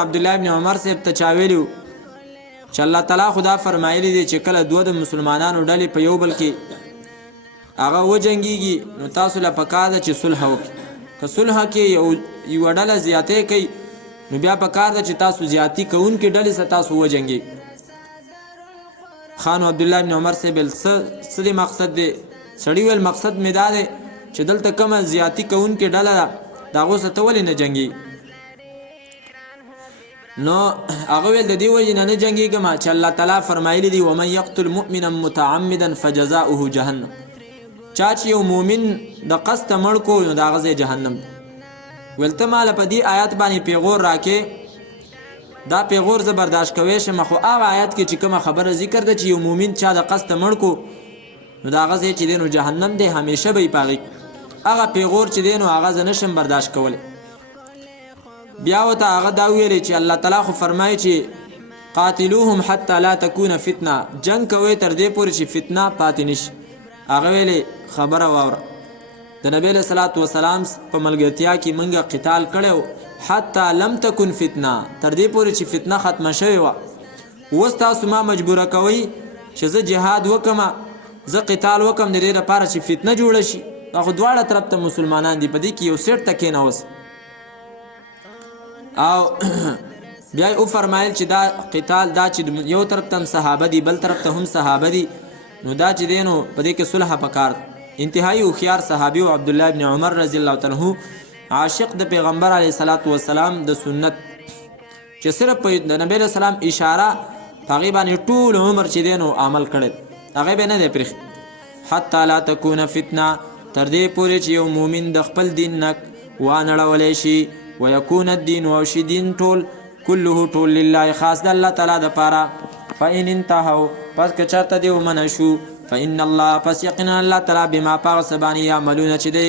عبدالله ابن عمر صاحب ته چا ویلي وو چې الله تعالی خدا فرمایلی دی چې کله دوه د مسلمانانو ډلې په یو بل کې هغه وجنګېږي نو تاسو له پکار ده چې صلح وکړي که صلح کې یوه ډله زیاتی کوي نو بیا پکار ده چې تاسو زیاتی کوونکې ډلې سره تاسو وجنګېږئ. خانو عبدالله ابن عمر صاحب څه دی مقصد دی؟ سړي ویل مقصد مې دا دی چې دلته کومه زیاتی کوونکې ډله ده د هغو سره ته ولې نه جنګېږي؟ نو هغه ویل د دې وجې نه نه جنګېږم چې الله تعالی فرمایلی دی ومن یقتل مؤمنا متعمدا فجزاؤه جهنم. چا چې یو مؤمن د قصده مړ کو نو د هغه ځای جهنم دی. ویل ته ماله په دې آیات باندې پیغور راکې، دا پیغور زه برداشت کوی شم، خو هغه آیات کې چې کومه خبره ذکر ده چې یو مؤمن چا د قصده مړ کو نو د هغه ځای چې دی نو جهنم دی، همیشه به یې په هغې هغه پیغور چې دی نو هغه زه نشم برداشت کولی. بیا ورته هغه دا ویلی چې الله تعالی خو فرمایي چې قاتلوهم حتی لا تکونه فتنه، جنګ کوئ تر دې پورې چې فتنه پاتې نشي. هغه ویلی خبره واوره، د نبی علیه صلات وسلام په ملګرتیا کې موږ قتال کړی حتی لم تکن فتنه، تر دې پورې چې فتنه ختمه شوې وه. اوس تاسو ما مجبوره کوئ چې زه جهاد وکړم، زه قتال وکړم د دې لپاره چې فتنه جوړه شي. دا خو دواړه طرف ته مسلمانان دي، په دې کې یو سیټ ته کېنوس. او بیا یې وفرمایل چې دا قتال دا چې یو طرف ته هم صحابه دي بل طرف ته هم صحابه دي، نو دا چې دی نو په دې کې صلح پکار ده. انتهایی هوښیار صحابي و عبدالله ابن عمر رضی الله تعالی عنه، عاشق د پیغمبر علیه صلات وسلام د سنت، چې صرف د نبی علیه السلام اشاره په هغې باندې ټول عمر چې دی نو عمل کړی، هغې به نه دی پرېښی. حتی لا تکونه فتنه، تر دې پورې چې یو مؤمن د خپل دین نه وانړولی شي، ویکون الدین او شي دین ټول کله ټول لله خاص د الله تعالی دپاره. فإن انتهوا، پس که چېرته دې ومنه شو، فإن الله، پس یقینا الله تعالی بما په هغه څه باندې یعملونه چې دی